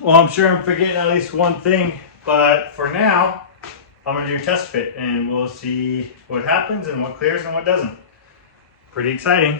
Well, I'm sure I'm forgetting at least one thing, but for now, I'm gonna do a test fit and we'll see what happens and what clears and what doesn't. Pretty exciting.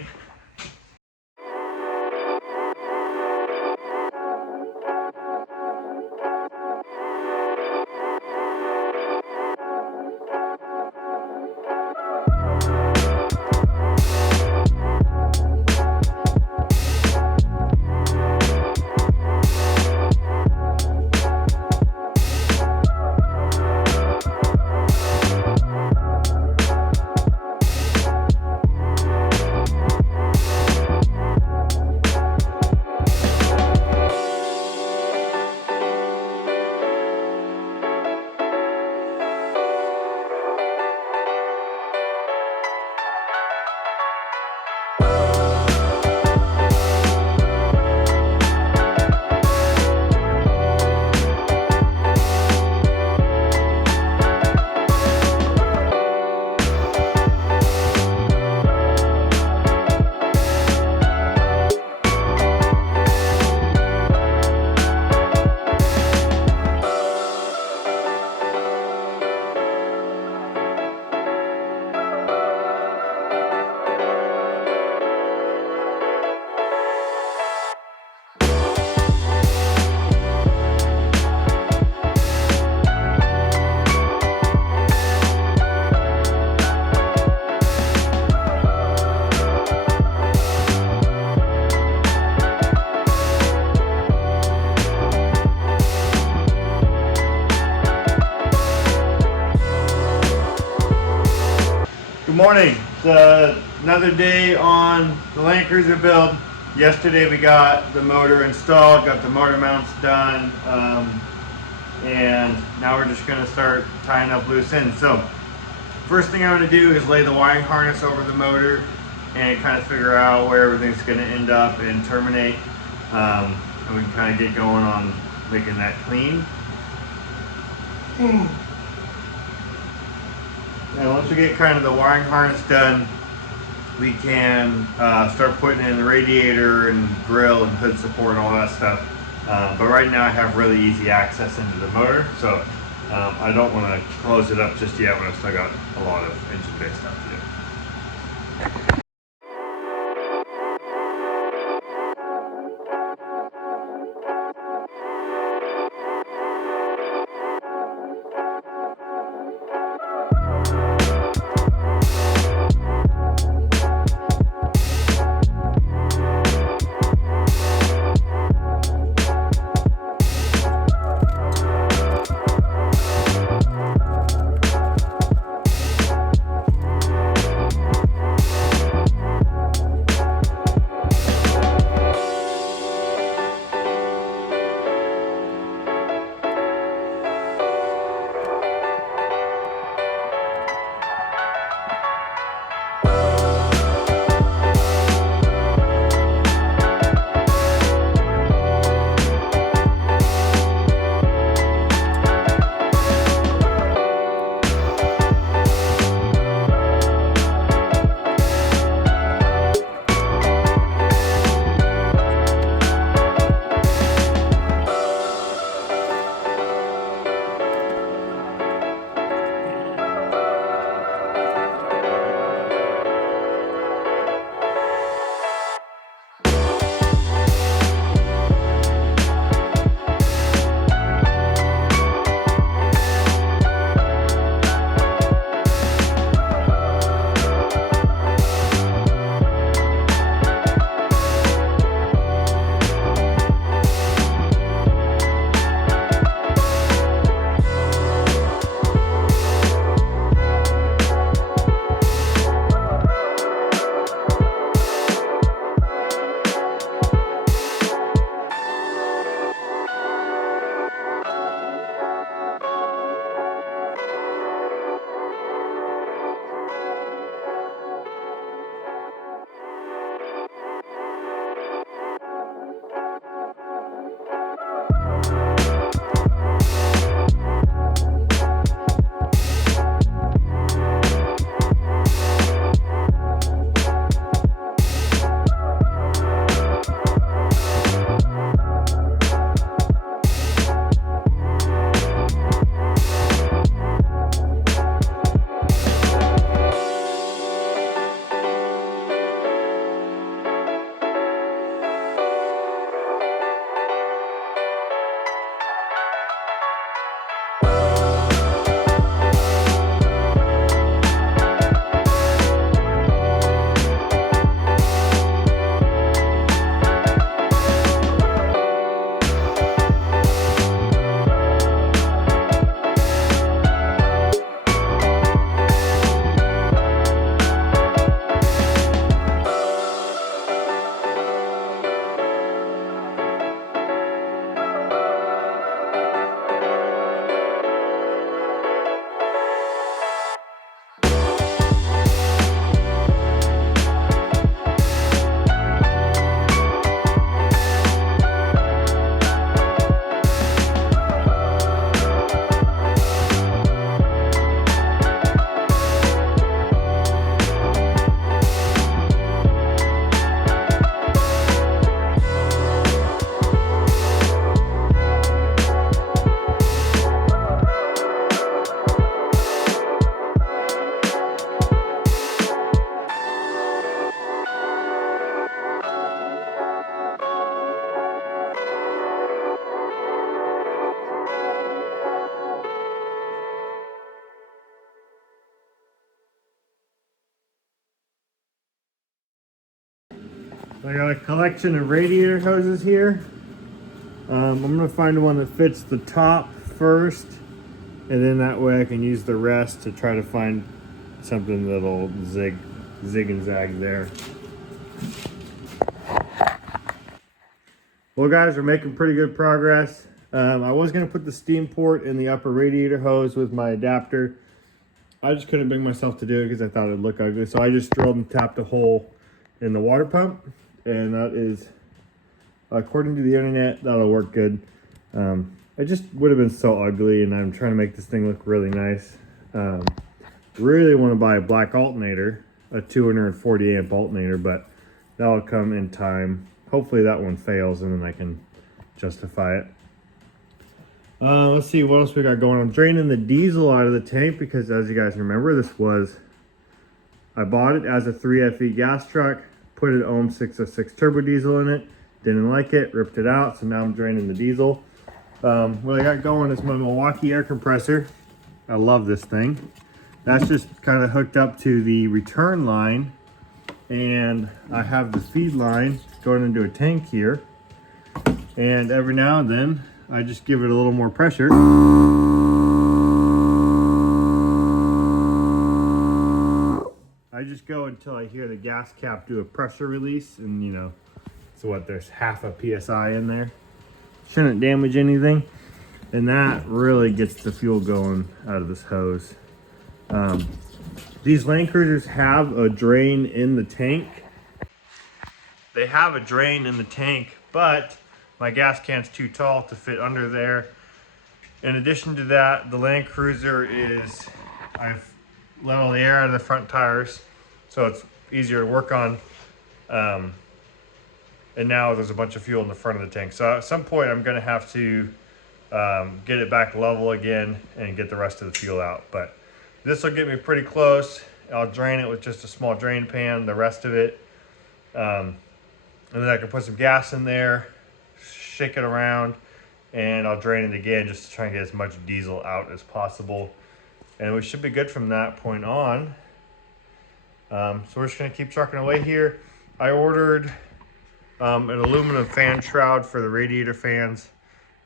Good morning. It's another day on the Land Cruiser build. Yesterday we got the motor installed, got the motor mounts done, and now we're just going to start tying up loose ends. So first thing I'm going to do is lay the wiring harness over the motor and kind of figure out where everything's going to end up and terminate, and we can kind of get going on making that clean. And once we get kind of the wiring harness done, we can start putting in the radiator and grill and hood support and all that stuff. But right now I have really easy access into the motor, so I don't want to close it up just yet when I've still got a lot of engine-based stuff to do. I got a collection of radiator hoses here. I'm gonna find one that fits the top first, and then that way I can use the rest to try to find something that'll zig and zag there. Well guys, we're making pretty good progress. I was gonna put the steam port in the upper radiator hose with my adapter. I just couldn't bring myself to do it because I thought it'd look ugly. So I just drilled and tapped a hole in the water pump, and that is, according to the internet, that'll work good. It just would have been so ugly, and I'm trying to make this thing look really nice. Really want to buy a black alternator, a 240 amp alternator, but that'll come in time. Hopefully that one fails and then I can justify it. Let's see what else we got going. I'm draining the diesel out of the tank because, as you guys remember, I bought it as a 3FE gas truck, put an ohm 606 turbo diesel in it, didn't like it, ripped it out, so now I'm draining the diesel. What I got going is my Milwaukee air compressor. I love this thing. That's just kind of hooked up to the return line, and I have the feed line going into a tank here, and every now and then I just give it a little more pressure. I just go until I hear the gas cap do a pressure release, and you know, so what, there's half a PSI in there. Shouldn't damage anything, and that really gets the fuel going out of this hose. These Land Cruisers have a drain in the tank. They have a drain in the tank, but my gas can's too tall to fit under there. In addition to that, the Land Cruiser I've leveled the air out of the front tires, so it's easier to work on. And now there's a bunch of fuel in the front of the tank. So at some point I'm gonna have to get it back level again and get the rest of the fuel out. But this will get me pretty close. I'll drain it with just a small drain pan, the rest of it. And then I can put some gas in there, shake it around, and I'll drain it again just to try and get as much diesel out as possible. And we should be good from that point on. So we're just gonna keep trucking away here. I ordered an aluminum fan shroud for the radiator fans.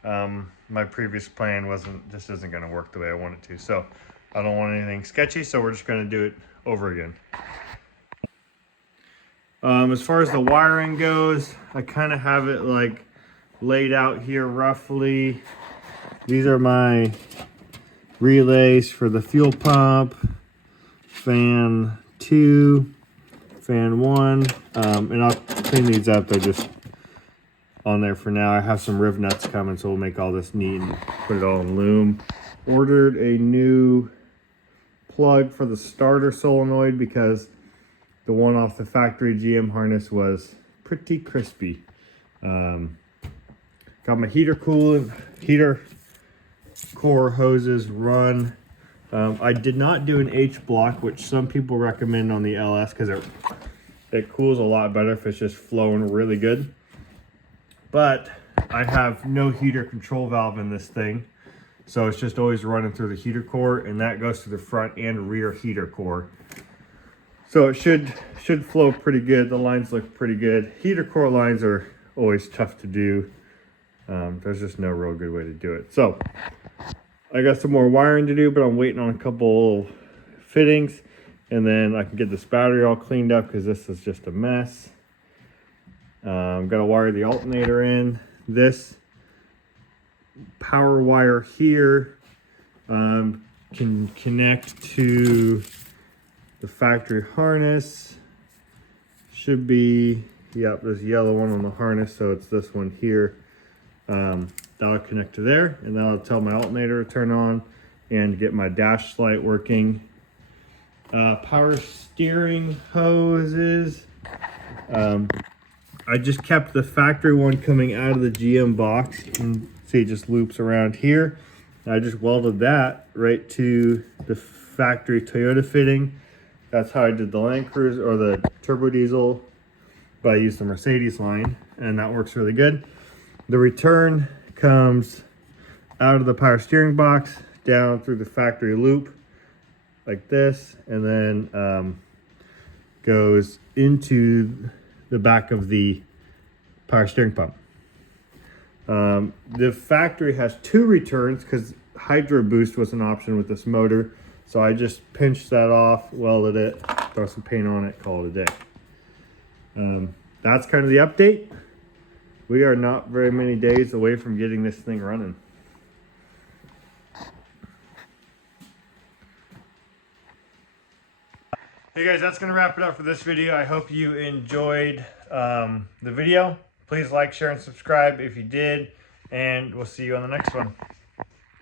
My previous plan just isn't gonna work the way I want it to. So I don't want anything sketchy, so we're just gonna do it over again. As far as the wiring goes, I kind of have it like laid out here roughly. These are my relays for the fuel pump, fan 2, fan 1, and I'll clean these up. They're just on there for now. I have some riv nuts coming, so we'll make all this neat and put it all in loom. Ordered a new plug for the starter solenoid because the one off the factory GM harness was pretty crispy. Got my heater core hoses run. I did not do an H block, which some people recommend on the LS because it cools a lot better if it's just flowing really good. But I have no heater control valve in this thing, so it's just always running through the heater core, and that goes to the front and rear heater core. So it should flow pretty good. The lines look pretty good. Heater core lines are always tough to do. There's just no real good way to do it. So I got some more wiring to do, but I'm waiting on a couple fittings, and then I can get this battery all cleaned up because this is just a mess. I'm gonna wire the alternator in. This power wire here can connect to the factory harness. Should be, yep, there's a yellow one on the harness, so it's this one here. That'll connect to there, and that'll tell my alternator to turn on and get my dash light working. Power steering hoses. I just kept the factory one coming out of the GM box. You can see it just loops around here. I just welded that right to the factory Toyota fitting. That's how I did the Land Cruiser or the turbo diesel, but I used the Mercedes line, and that works really good. The return comes out of the power steering box down through the factory loop like this, and then goes into the back of the power steering pump. The factory has 2 returns because hydro boost was an option with this motor. So I just pinched that off, welded it, throw some paint on it, call it a day. That's kind of the update. We are not very many days away from getting this thing running. Hey guys, that's going to wrap it up for this video. I hope you enjoyed the video. Please like, share, and subscribe if you did. And we'll see you on the next one.